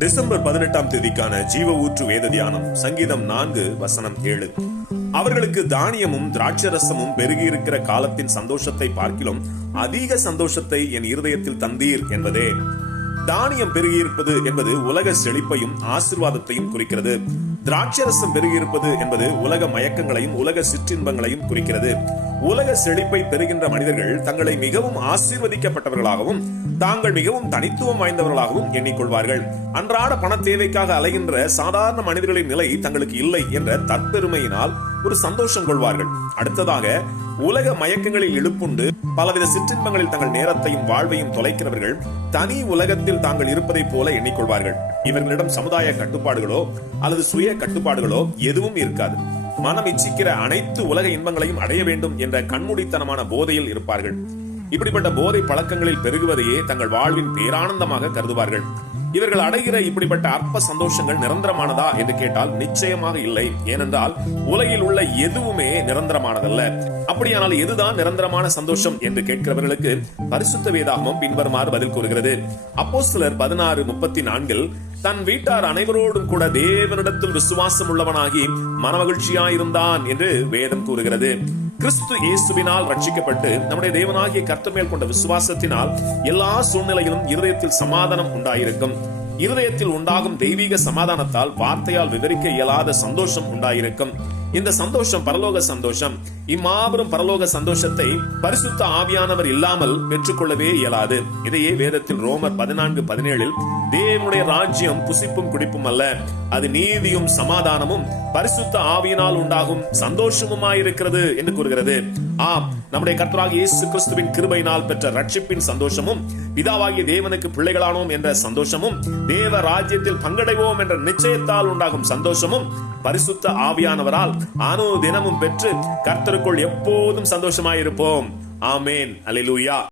December 18ஆம் தேதிக்கான ஜீவ ஊற்று வேத தியானம் சங்கீதம் 4:7. அவர்களுக்கு தானியமும் திராட்சரசமும் பெருகியிருக்கிற காலத்தின் சந்தோஷத்தை பார்க்கிலும் அதிக சந்தோஷத்தை என் இருதயத்தில் தந்தீர் என்பதே. தானியம் பெருகியிருப்பது என்பது உலக செழிப்பையும் ஆசீர்வாதத்தையும் குறிக்கிறது. திராட்சரசம் பெருகியிருப்பது என்பது உலக மயக்கங்களையும் உலக சிற்றின்பங்களையும் குறிக்கிறது. உலக செழிப்பை பெறுகின்ற மனிதர்கள் தங்களை மிகவும் ஆசீர்வதிக்கப்பட்டவர்களாகவும் தாங்கள் மிகவும் தனித்துவம் வாய்ந்தவர்களாகவும் எண்ணிக்கொள்வார்கள். அன்றாட பண தேவைக்காக அலைகின்ற சாதாரண மனிதர்களின் நிலை தங்களுக்கு இல்லை என்ற தற்பெருமையினால் ஒரு சந்தோஷம் கொள்வார்கள். அடுத்ததாக, உலக மயக்கங்களில் இழுப்புண்டு பலவித சிற்றின்பங்களில் தங்கள் நேரத்தையும் வாழ்வையும் தொலைக்கிறவர்கள் தனி உலகத்தில் தாங்கள் இருப்பதை போல எண்ணிக்கொள்வார்கள். இவர்களிடம் சமுதாய கட்டுப்பாடுகளோ அல்லது சுய கட்டுப்பாடுகளோ எதுவும் இருக்காது. மனம் இச்சிக்கிற அனைத்து உலக இன்பங்களையும் அடைய வேண்டும் என்ற கண்மூடித்தனமான போதையில் இருப்பார்கள். இப்படிப்பட்ட போதை பழக்கங்களில் பெருகுவதையே தங்கள் வாழ்வின் பேரானந்தமாக கருதுவார்கள். இவர்கள் அடைகிற இப்படிப்பட்ட அற்ப சந்தோஷங்கள் நிரந்தரமானதா என்று கேட்டால் நிச்சயமாக இல்லை. ஏனென்றால் உலகில் உள்ள எதுவுமே நிரந்தரமானதல்ல. அப்படியானால் எதுதான் நிரந்தரமான சந்தோஷம் என்று கேட்கிறவர்களுக்கு பரிசுத்த வேதாகமம் பின்வருமாறு பதில் கூறுகிறது. அப்போஸ்தலர் 16:34 தன் வீட்டார் அனைவரோடும் கூட தேவனிடத்தில் விசுவாசம் உள்ளவனாகி மனமகிழ்ச்சியாயிருந்தான் என்று வேதம் கூறுகிறது. கிறிஸ்து இயேசுவினால் ரட்சிக்கப்பட்டு நம்முடைய தேவனாகிய கர்த்தர் மேல் கொண்ட விசுவாசத்தினால் எல்லா சூழ்நிலையிலும் இருதயத்தில் சமாதானம் உண்டாயிருக்கும். இருதயத்தில் உண்டாகும் தெய்வீக சமாதானத்தால் வார்த்தையால் விவரிக்க இயலாத சந்தோஷம் உண்டாயிருக்கும். இந்த சந்தோஷம் பரலோக சந்தோஷம். இம்மாபெரும் பரலோக சந்தோஷத்தை பரிசுத்த ஆவியானவர் இல்லாமல் பெற்றுக்கொள்ளவே இயலாது. இதையே வேதத்தில் ரோமர் 14:17 தேவனுடைய ராஜ்யம் புசிப்பும் குடிப்பும் அல்ல, அது நீதியும் சமாதானமும் பரிசுத்த ஆவியினால் உண்டாகும் சந்தோஷமுமாயிருக்கிறது என்று கூறுகிறது. ஆம், நம்முடைய கர்த்தராகிய இயேசு கிறிஸ்துவின் கிருபையினால் பெற்ற ரட்சிப்பின் சந்தோஷமும், பிதாவாகிய தேவனுக்கு பிள்ளைகளானோம் என்ற சந்தோஷமும், தேவ ராஜ்யத்தில் பங்கடைவோம் என்ற நிச்சயத்தால் உண்டாகும் சந்தோஷமும் பரிசுத்த ஆவியானவரால் தினமும் பெற்று கர்த்தருக்குள் எப்போதும் சந்தோஷமாயிருப்போம். ஆமேன். அல்லேலூயா.